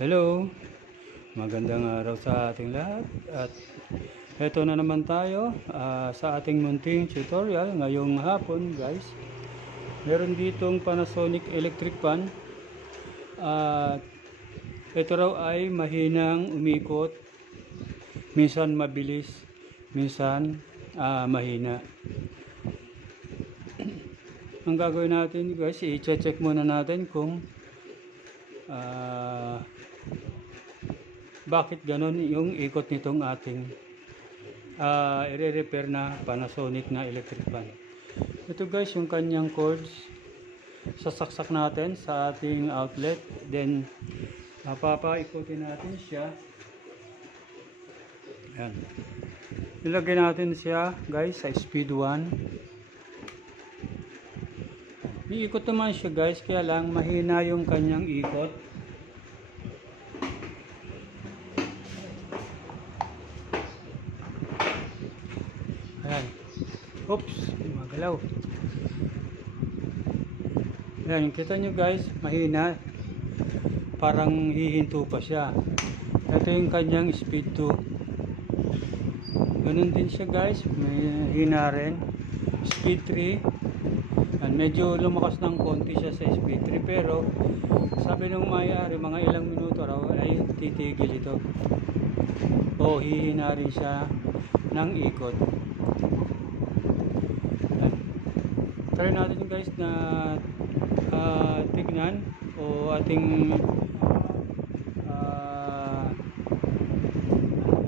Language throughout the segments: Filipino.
Hello, magandang araw sa ating lahat at eto na naman tayo sa ating munting tutorial ngayong hapon guys. Meron ditong Panasonic electric fan at ito raw ay mahinang umikot, minsan mabilis, minsan mahina. Ang gagawin natin guys, i-check muna natin kung bakit ganon yung ikot nitong ating i-repair na Panasonic na electric fan. Ito guys yung kanyang cords, sasaksak natin sa ating outlet, then papaikutin natin siya. Ayan. Ilagay natin siya guys sa speed 1. Iikot naman siya guys, kaya lang mahina yung kanyang ikot. Ayan. Oops, magalaw. Ayan, kita nyo guys, mahina. Parang hihinto pa siya. Ito yung kanyang speed 2. Ganun din siya guys, may hina rin. Speed 3. Ayan, medyo lumakas ng konti siya sa speed 3, pero sabi ng may-ari, mga ilang minuto raw ay titigil ito. O hihina rin siya ng ikot. Ayan. Try natin guys na tignan o ating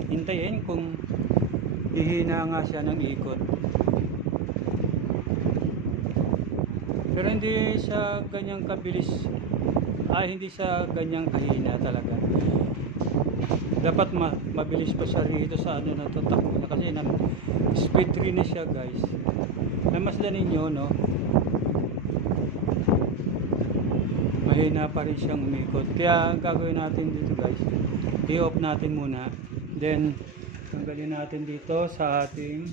hintayin kung hihina nga siya ng ikot. Pero hindi siya ganyang kabilis, hindi siya ganyang kahina talaga. Dapat mabilis pa siya rito sa ano na to, takbo na, kasi speed 3 na siya guys. Namasdan ninyo no, mahina pa rin siyang umikot. Kaya ang gagawin natin dito guys, i-off natin muna, then tanggalin natin dito sa ating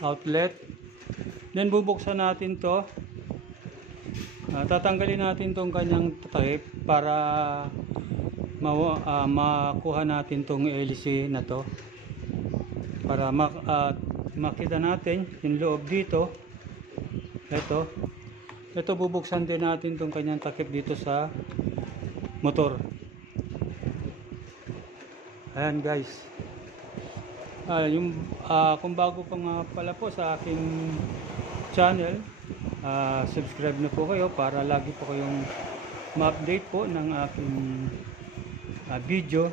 outlet, then bubuksan natin to. Tatanggalin natin tong kanyang tape para makuha natin tong LC na to, para makita natin yung loob dito. Ito bubuksan din natin tong kanyang takip dito sa motor. Ayan guys. Kung bago pa nga pala po sa aking channel, subscribe na po kayo para lagi po kayong ma-update po ng aking video.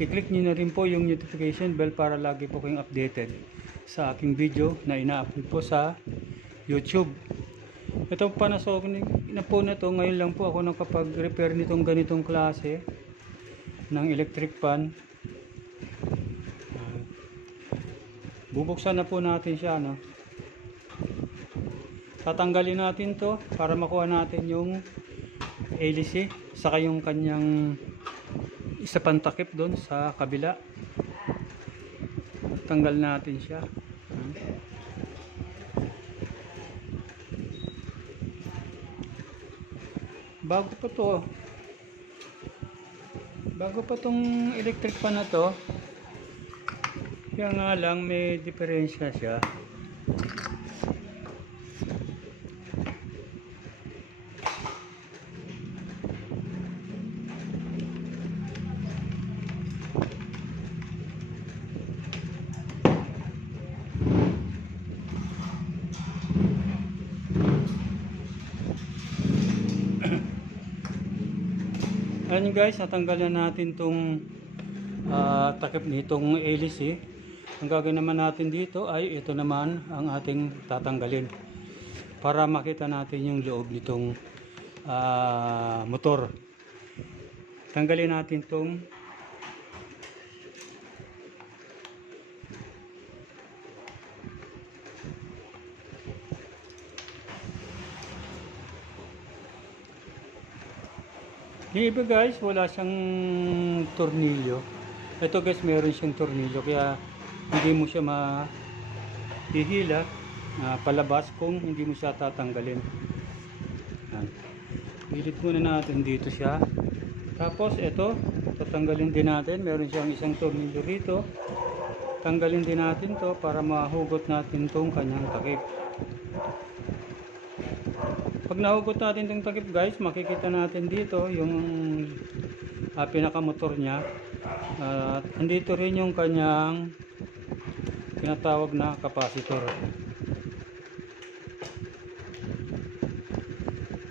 I-click nyo na rin po yung notification bell para lagi po kayong updated sa aking video na ina-upload po sa YouTube. Itong Panasonic na po na to, ngayon lang po ako nakapag-repair nitong ganitong klase ng electric fan. Bubuksan na po natin siya no. Tatanggalin natin to para makuha natin yung LC saka yung kanyang isa pang takip doon sa kabila. Tanggal natin siya. Bago pa tong electric fan na to, kaya nga lang may diferensya siya. Ayan guys, natanggal na natin tong takip nitong LC. Ang gagawin naman natin dito ay ito naman ang ating tatanggalin para makita natin yung loob nitong motor. Tanggalin natin tong yung iba guys, wala siyang tornilyo. Ito guys, meron siyang tornilyo, kaya hindi mo siya mahihila palabas kung hindi mo siya tatanggalin. Yan. Gilid muna natin dito siya. Tapos ito, tatanggalin din natin. Meron siyang isang tornilyo rito. Tanggalin din natin to para mahugot natin tong kanyang takip. Pag nahugot natin itong takip guys, makikita natin dito yung pinakamotor niya. At andito rin yung kanyang tinatawag na capacitor.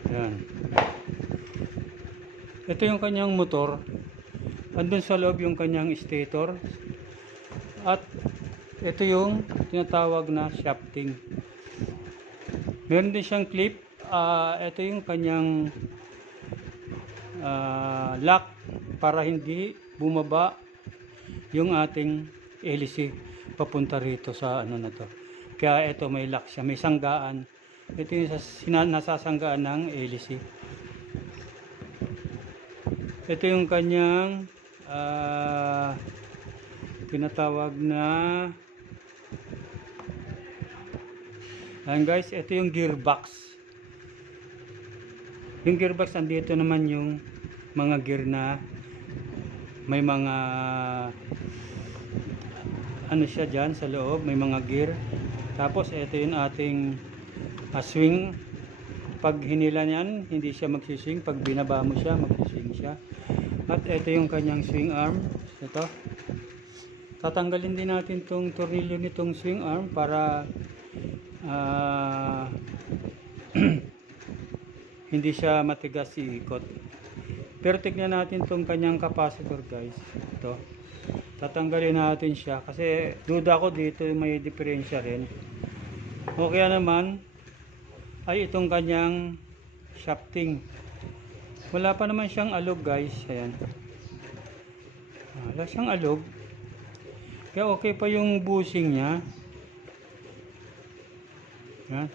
Yan. Ito yung kanyang motor. Andun sa loob yung kanyang stator. At ito yung tinatawag na shafting. Meron din siyang clip. Ito yung kanyang lock para hindi bumaba yung ating hélice papunta rito sa ano na to. Kaya ito may lock siya, may sanggaan. Ito yung nasasanggaan ng hélice. Ito yung kanyang tinatawag na ayan guys, ito yung gearbox. Yung gearbox, andito naman yung mga gear na may mga ano siya dyan sa loob, may mga gear. Tapos ito yung ating swing. Pag hinila niyan, hindi siya magsiswing. Pag binaba mo siya, magsiswing siya. At ito yung kanyang swing arm. Ito. Tatanggalin din natin tong tornilyo nitong swing arm para hindi siya matigas iikot. Pero tignan natin tong kanyang capacitor guys. Ito. Tatanggalin natin siya kasi duda ko dito may diferensya rin. O kaya naman ay itong kanyang shafting. Wala pa naman siyang alog guys. Ayan. Wala siyang alog. Kaya okay pa yung bushing niya. Ayan.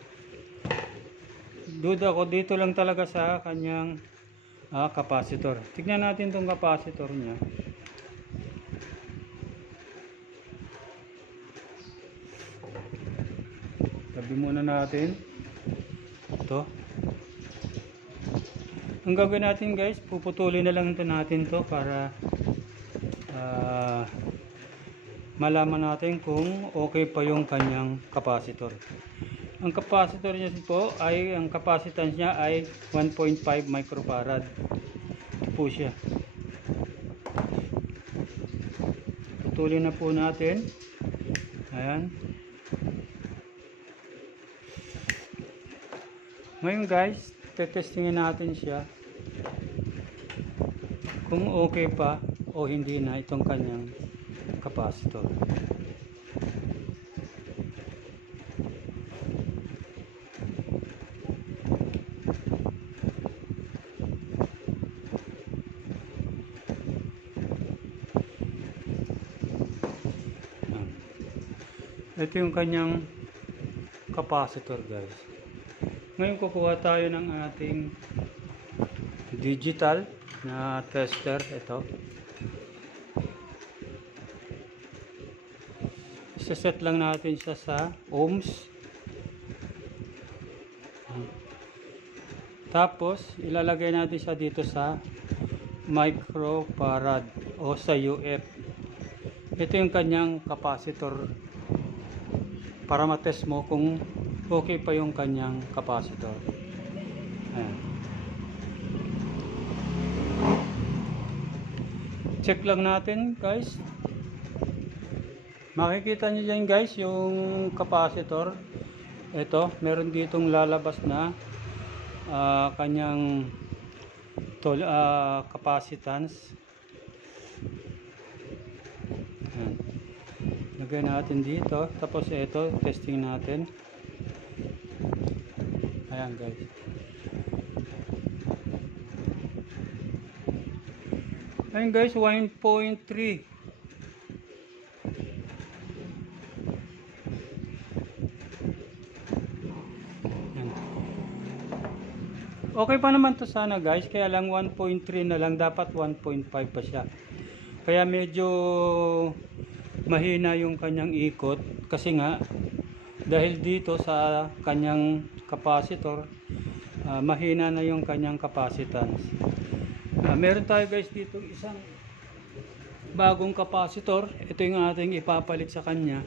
Duda ko dito lang talaga sa kanyang capacitor. Tignan natin tong capacitor niya. Tabi muna natin. Ito. Ang gagawin natin guys, puputulin na lang ito natin to para malaman natin kung okay pa yung kanyang capacitor. Ang capacitor niya po ay, ang capacitance niya ay 1.5 microfarad. Ito po siya. Putulin na po natin. Ayan. Ngayon guys, tetestingin natin siya kung okay pa o hindi na itong kanyang capacitor. Ito yung kanyang capacitor guys. Ngayon kukuha tayo ng ating digital na tester. Ito. Isa-set lang natin siya sa ohms. Tapos ilalagay natin siya dito sa microfarad o sa UF. Ito yung kanyang capacitor para matest mo kung okay pa yung kanyang capacitor. Ayan. Check lang natin guys. Makikita nyo dyan guys yung capacitor. Ito, meron ditong lalabas na kanyang capacitance. Ayan. Lagay natin dito. Tapos ito, testing natin. Ayan guys. Ayan guys, 1.3. Okay pa naman to sana guys, kaya lang 1.3 na lang, dapat 1.5 pa siya. Kaya medyo mahina yung kanyang ikot kasi nga dahil dito sa kanyang capacitor, mahina na yung kanyang capacitance. Meron tayo guys dito isang bagong capacitor. Ito yung ating ipapalit sa kanya.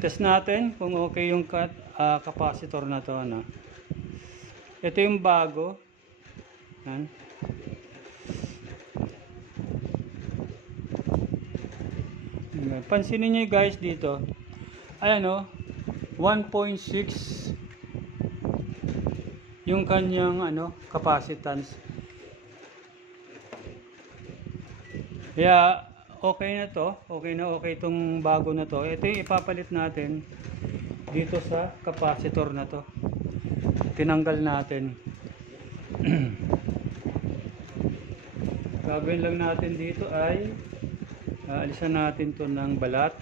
Test natin kung okay yung capacitor na to, ano. Ito yung bago. Yan. Pansinin niyo guys dito. Ayan o, 1.6 yung kanyang capacitance. Kaya okay na to, okay itong bago na to. Ito yung ipapalit natin dito sa capacitor na to. Tinanggal natin. Gagawin lang natin dito ay alisan natin to ng balat.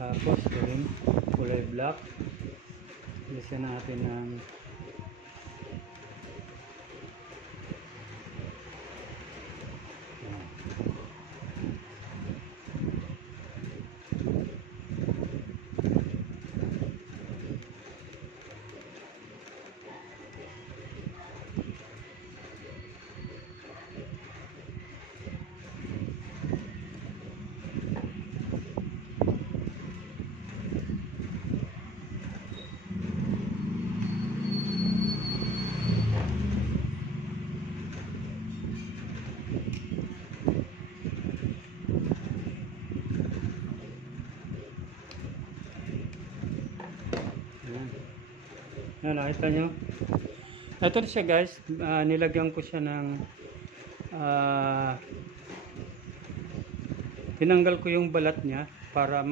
Tapos gawin kulay black. Alisan natin ng yan, nakita nyo. Ito na siya guys. Nilagyan ko siya ng tinanggal ko yung balat niya para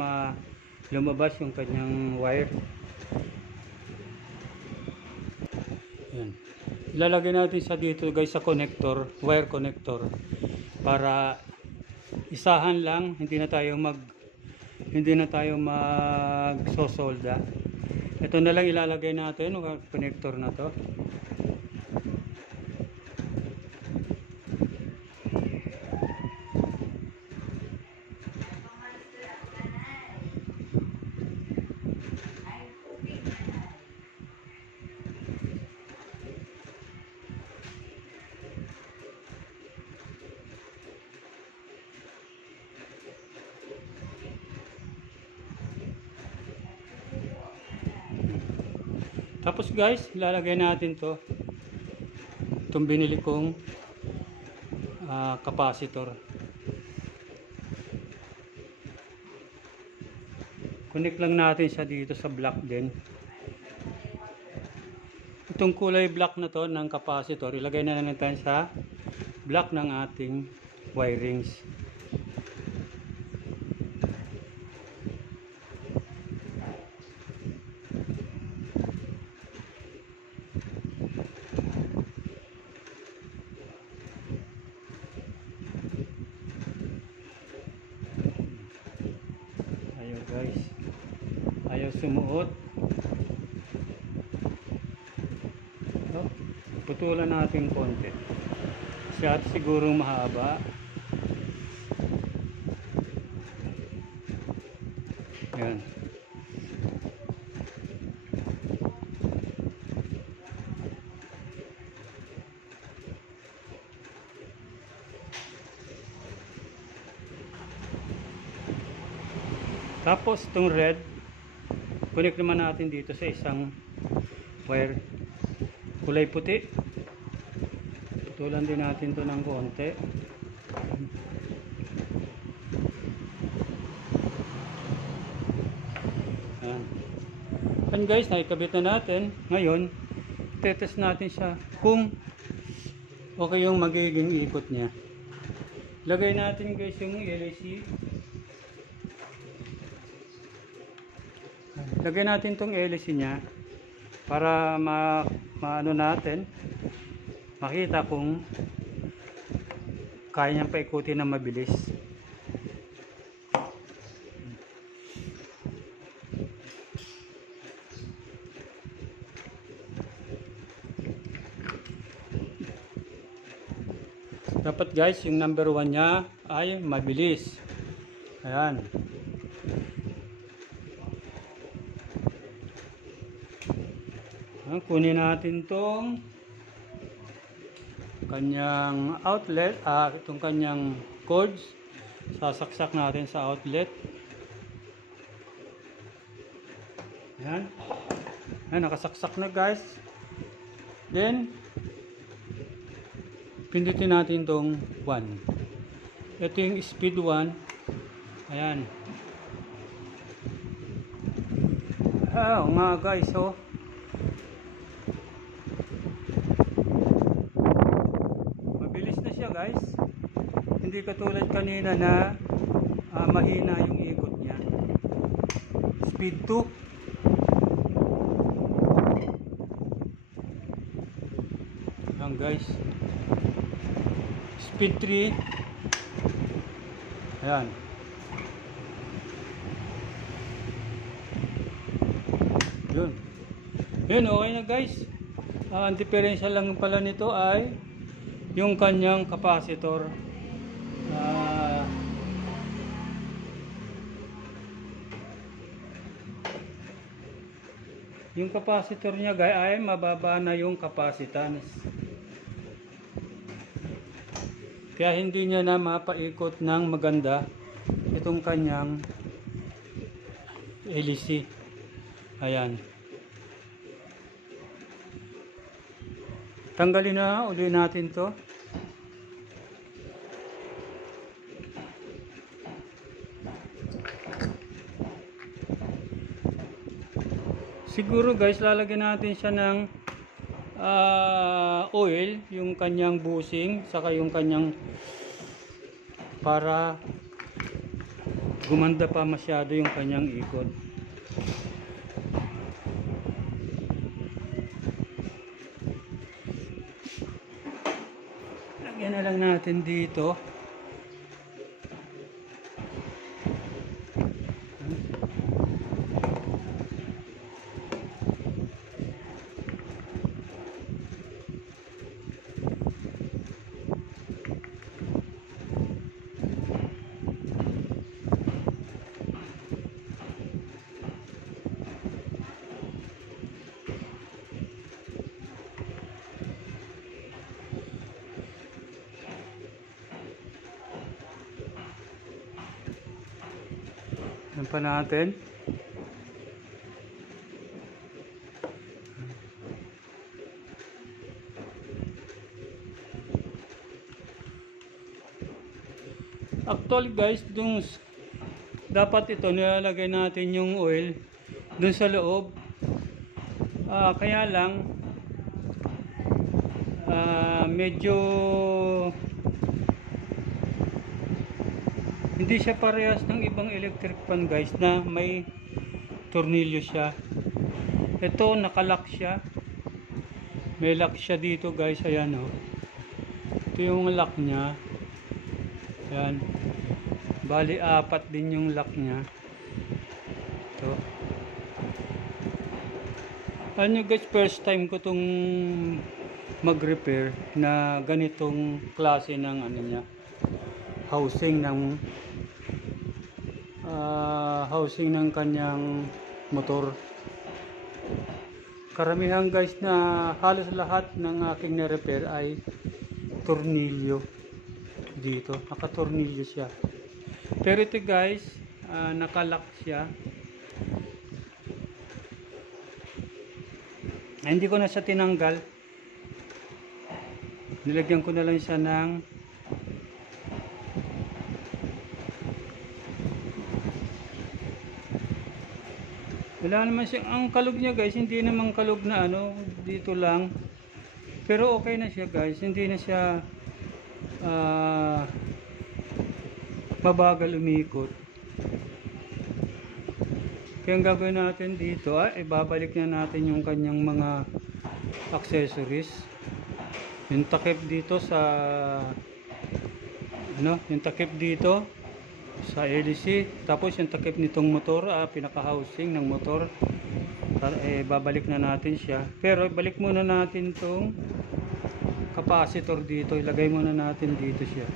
lumabas yung kanyang wire. Yan. Ilalagay natin sa dito guys sa connector, wire connector, para isahan lang, hindi na tayo magsosolda. Ito na lang ilalagay natin yung connector na to. Tapos guys, ilalagay natin itong binili kong capacitor. Connect lang natin siya dito sa black din. Itong kulay black na to ng capacitor, ilagay na natin sa black ng ating wirings. Guys, ayaw sumuot. So, putulan natin konti. Siya siguro mahaba. Yan. Tapos itong red, connect naman natin dito sa isang wire kulay puti. Putulan din natin to ng konti. Yan guys, naikabit na natin. Ngayon, tetest natin siya kung okay yung magiging ikot niya. Lagay natin guys yung LAC. Lagay natin tong LAC niya para maano natin, makita kung kaya niyang paikutin na mabilis. Dapat guys, yung number 1 niya ay mabilis. Ayan. Kunin natin tong kanyang outlet, itong kanyang cords. Sasaksak natin sa outlet. Ayan. Ayan, nakasaksak na guys. Then, pindutin natin tong 1. Ito yung speed 1. Ayan. Nga guys, oh. Mabilis na siya guys. Hindi katulad kanina na mahina yung ikot niya. Speed 2. Ayan guys. Speed 3. Ayan. Yun. Yun, okay na guys. Ang diferensya lang pala nito ay yung kanyang capacitor. Yung capacitor niya guys ay mababa na yung capacitance. Kaya hindi niya na mapaikot ng maganda itong kanyang LEC. Ayan. Tanggalin na uli natin to. Siguro guys, lalagyan natin siya ng oil, yung kanyang bushing, saka yung kanyang, para gumanda pa masyado yung kanyang ikot. Lagyan na lang natin dito. Yan pa natin. Actually guys, dapat ito nilalagay natin yung oil dun sa loob. Kaya lang medyo hindi siya parehas ng ibang electric fan guys na may tornilyo siya. Ito nakalock siya. May lock siya dito guys. Ayan oh. Ito yung lock niya. Ayan. Bali 4 din yung lock niya. Ito. Ano guys, first time ko tong mag-repair na ganitong klase ng ano niya, housing ng kanyang motor. Karamihan guys na halos lahat ng aking na-repair ay tornilyo dito, nakatornilyo siya. Pero ito guys, nakalock siya. Hindi ko na siya tinanggal, nilagyan ko na lang siya ng wala naman siya, ang kalog niya guys, hindi naman kalog na ano, dito lang. Pero okay na siya guys, hindi na siya mabagal umikot. Kaya ang gagawin natin dito, ibabalik na natin yung kanyang mga accessories. Yung takip dito sa yung takip dito sa LEC, tapos yung takip nitong motor, pinaka-housing ng motor, babalik na natin siya. Pero balik muna natin tong capacitor dito. Ilagay muna natin dito siya.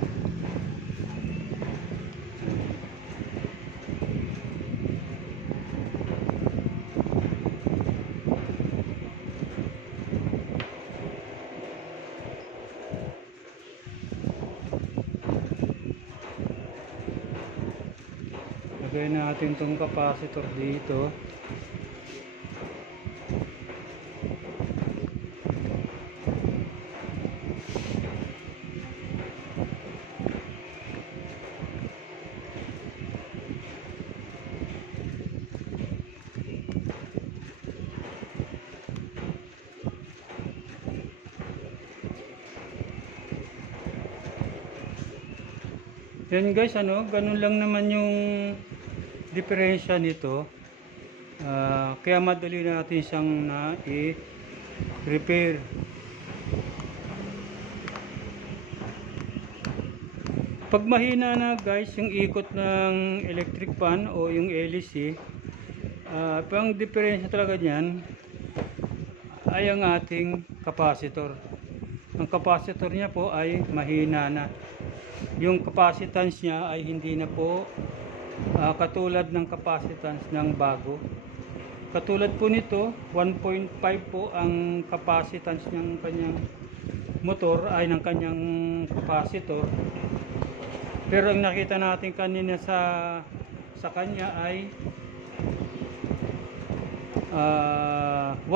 Lagay natin itong capacitor dito. Yan guys, ganun lang naman yung diferensya nito. Kaya madali natin siyang i-repair. Pag mahina na guys yung ikot ng electric fan o yung LEC, ang diferensya talaga niyan ay ang ating capacitor. Ang capacitor niya po ay mahina na. Yung capacitance niya ay hindi na po katulad ng capacitance ng bago. Katulad po nito, 1.5 po ang capacitance ng kanyang motor ay ng kanyang capacitor. Pero ang nakita natin kanina sa kanya ay 1.3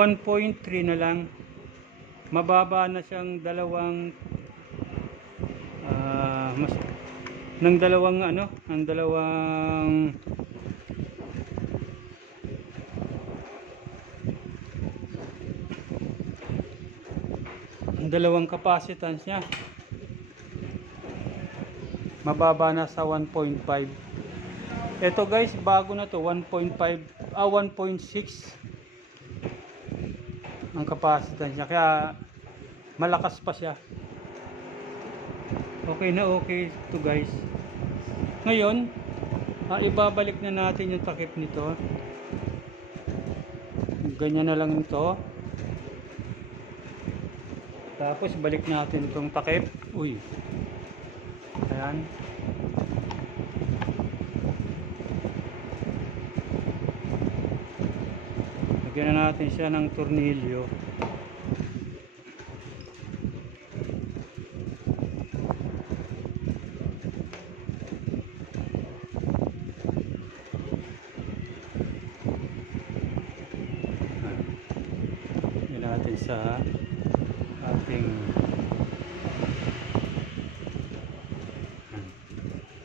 na lang. Mababa na siyang dalawang dalawang capacitance niya. Mababa na sa 1.5. Ito guys, bago na to, 1.6 ang capacitance niya, kaya malakas pa siya. Okay na okay to guys. Ngayon, ibabalik na natin yung takip nito. Ganyan na lang ito. Tapos balik natin itong takip. Uy. Ayan. Lagyan na natin siya ng tornilyo. Sa ating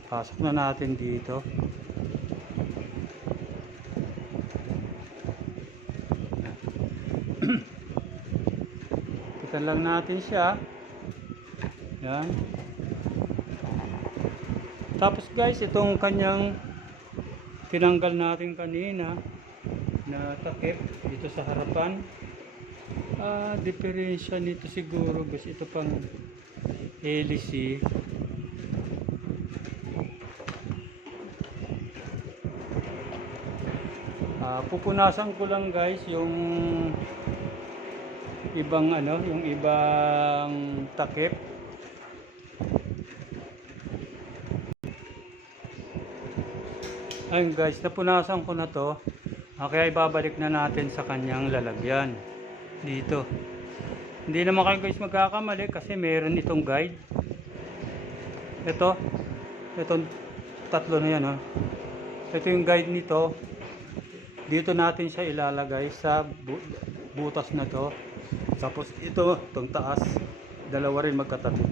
pasok na natin dito. Pitan lang natin siya. Yan. Tapos guys, itong kanyang tinanggal natin kanina na takip dito sa harapan, diferensya nito siguro guys, ito pang LEC. Pupunasan ko lang guys yung ibang yung ibang takip. Ayun guys, napunasan ko na to. Kaya ibabalik na natin sa kanyang lalagyan dito. Hindi naman kayo guys magkakamali kasi meron itong guide. Itong tatlo na yan. Ito yung guide nito. Dito natin siya ilalagay sa butas na to. Tapos itong taas, dalawa rin magkatabi.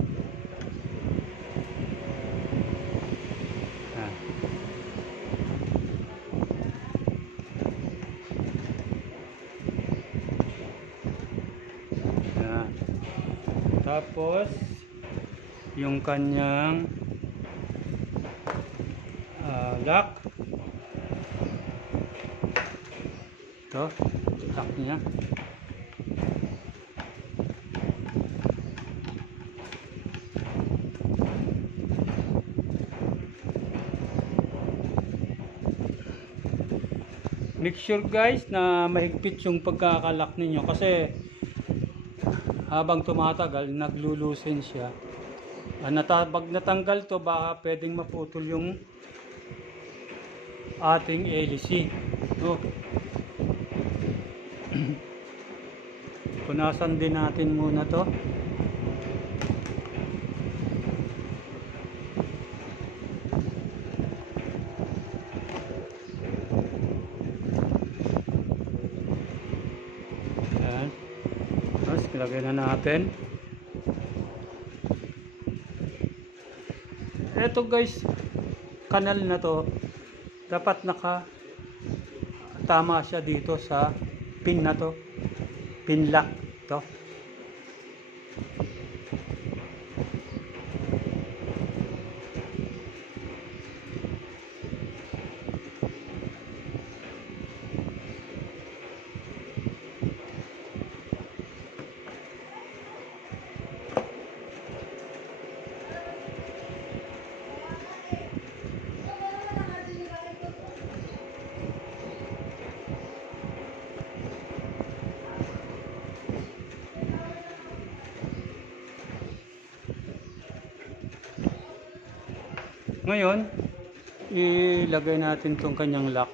Tapos yung kanyang lock, lock niya. Make sure guys na mahigpit yung pagkakalak ninyo kasi habang tumatagal, naglulusen siya. Pag natanggal to, baka pwedeng maputol yung ating hélice. No? Punasan din natin muna to. Ayan. Tapos, ilagay na natin. Eto guys, kanal na to, dapat tama siya dito sa pin na to, pin lock to. Ngayon, ilagay natin tong kanyang lock.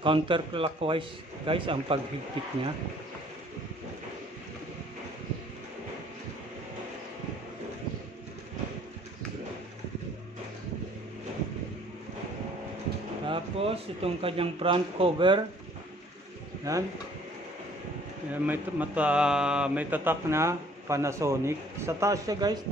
Counterclockwise guys ang paghigpit niya. Tapos itong kanyang front cover, yan, may tatak na Panasonic. Sa taas siya guys.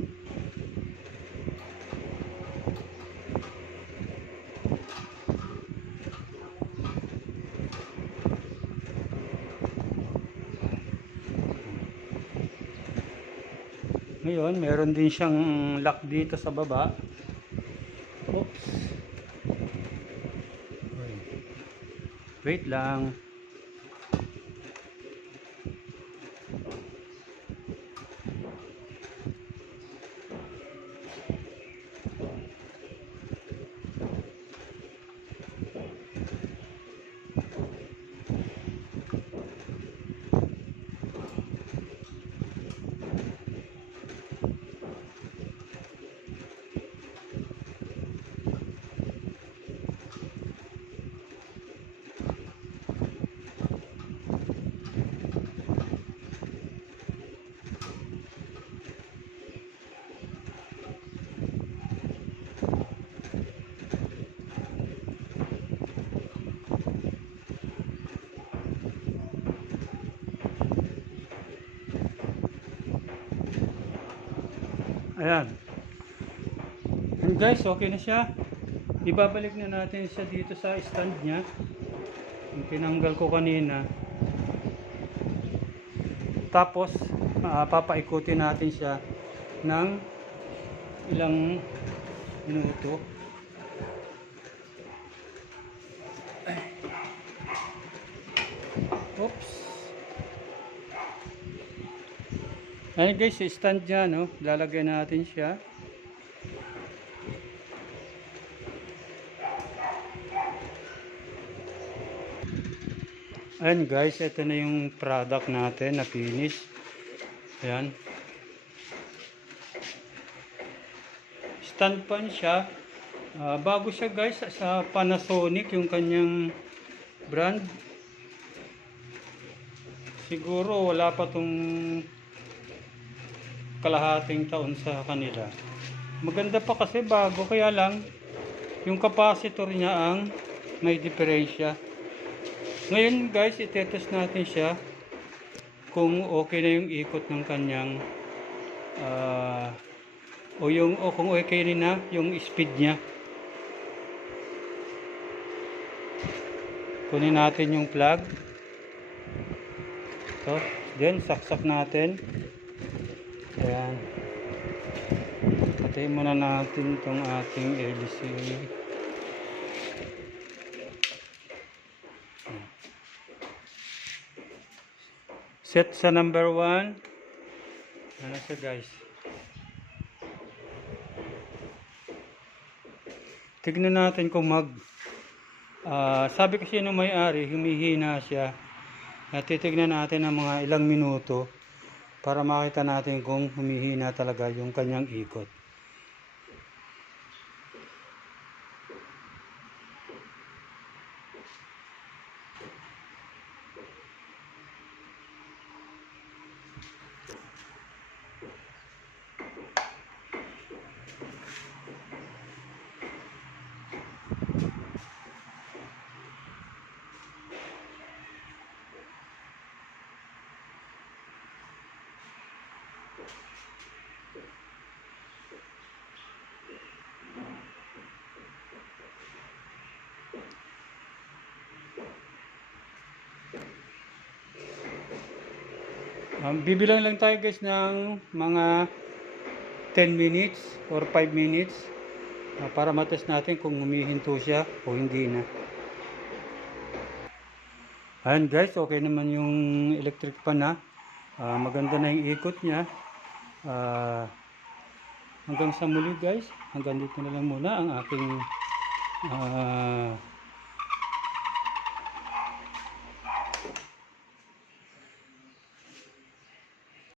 Ngayon, meron din siyang lock dito sa baba. Oops. Wait lang. Ayan. And guys, okay na siya. Ibabalik na natin siya dito sa stand niya. Yung tinanggal ko kanina. Tapos, papaikutin natin siya ng ilang minuto. Oops. Ayan guys, stand niya, no? Lalagay natin siya. Ayan guys, ito na yung product natin na finish. Ayan. Stand pan siya. Bago siya guys sa Panasonic, yung kanyang brand. Siguro wala pa tong kalahating taon sa kanila. Maganda pa kasi bago, kaya lang yung capacitor niya ang may diferensya. Ngayon guys, itetest natin siya kung okay na yung ikot ng kanyang kung okay na yung speed niya. Kunin natin yung plug. So, then saksak natin. Ayan. Patayin muna natin itong ating hélice. Set sa number 1. Ano siya guys? Tignan natin kung sabi kasi nung may-ari, humihina siya. Titignan natin ng mga ilang minuto para makita natin kung humihina talaga yung kanyang ikot. Bibilang lang tayo guys ng mga 10 minutes or 5 minutes para matest natin kung humihinto siya o hindi na. Ayan guys, okay naman yung electric fan na. Maganda na yung ikot niya. Hanggang sa muli guys, hanggang dito na lang muna ang aking